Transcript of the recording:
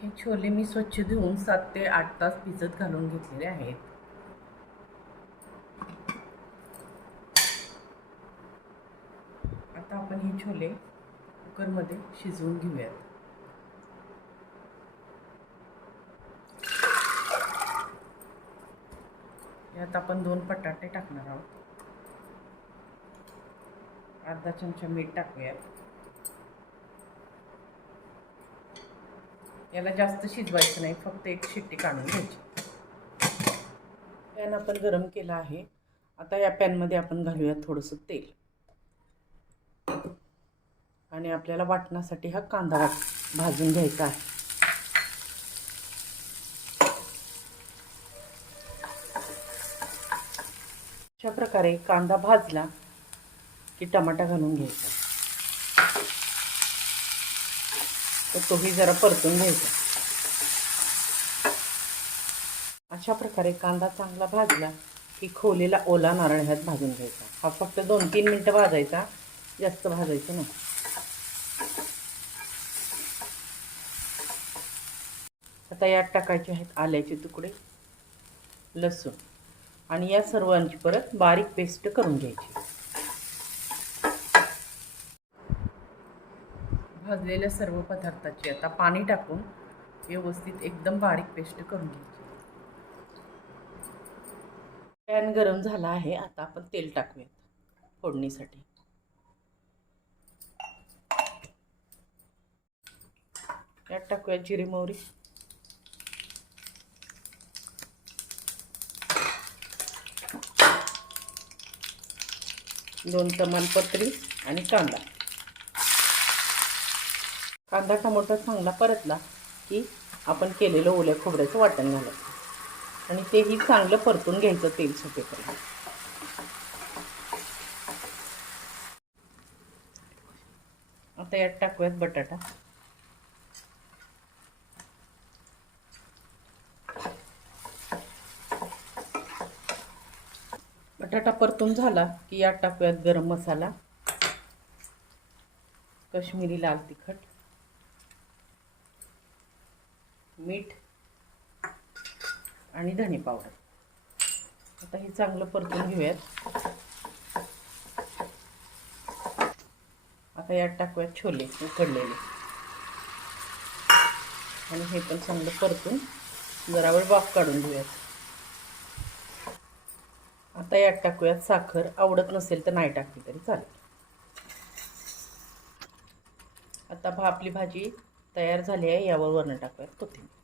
हे छोले मी स्वच्छ धुवून सात ते आठ तास भिजत घालून घेतलेले आहेत. आता आपण हे छोले कुकरमध्ये शिजवून घेऊयात. यात आपण दोन बटाटे टाकणार आहोत. अर्धा चमचा मीठ टाकूयात. याला जास्त शिजवायचं नाही फक्त एक शिट्टी काढून घ्यायची. पॅन आपण गरम केला आहे. आता या पॅनमध्ये आपण घालूया थोडंसं तेल. आणि आपल्याला वाटण्यासाठी हा कांदा वाट भाजून घ्यायचा आहे. अशा प्रकारे कांदा भाजला की टमाटा घालून घ्यायचा. तर तोही जरा परतून घ्यायचा. अशा प्रकारे कांदा चांगला भाजला की खोलेला ओला नारळ ह्यात भाजून घ्यायचा. हा फक्त दोन तीन मिनटं भाजायचा. जास्त भाजायचं नाही. आता यात टाकायचे आहेत आल्याचे तुकडे लसूण आणि या सर्वांची परत बारीक पेस्ट करून घ्यायची. भाजलेल्या सर्व पदार्थाची आता पाणी टाकून व्यवस्थित एकदम बारीक पेस्ट करून घ्यायची. पॅन गरम झाला आहे आता आपण तेल टाकूयात फोडणीसाठी. यात टाकूयात जिरे मोहरी. दोन तमालपत्री आणि कांदा. कांदा टमाटर चांगला परतला की आपण केलेलं ओल्या खोबऱ्याचं वाटण घालायचं आणि तेही चांगलं परतून घ्यायचं तेल सुटेपर्यंत. आता यात टाकूयात बटाटा. बटाटा परतून झाला की यात टाकूयात गरम मसाला. कश्मीरी लाल तिखट. मीठ आणि धणे पावडर. आता हे चांगलं परतून घेऊयात. आता यात टाकूयात छोले उकडलेले. आणि हे पण चांगलं परतून जरा वेळ वाफ काढून घेऊयात. आता यात टाकूयात साखर. आवडत नसेल तर नाही टाकली तरी चालेल. आता भा आपली भाजी तयार झाली आहे. यावर वरण टाकूयात कोथिंबीर.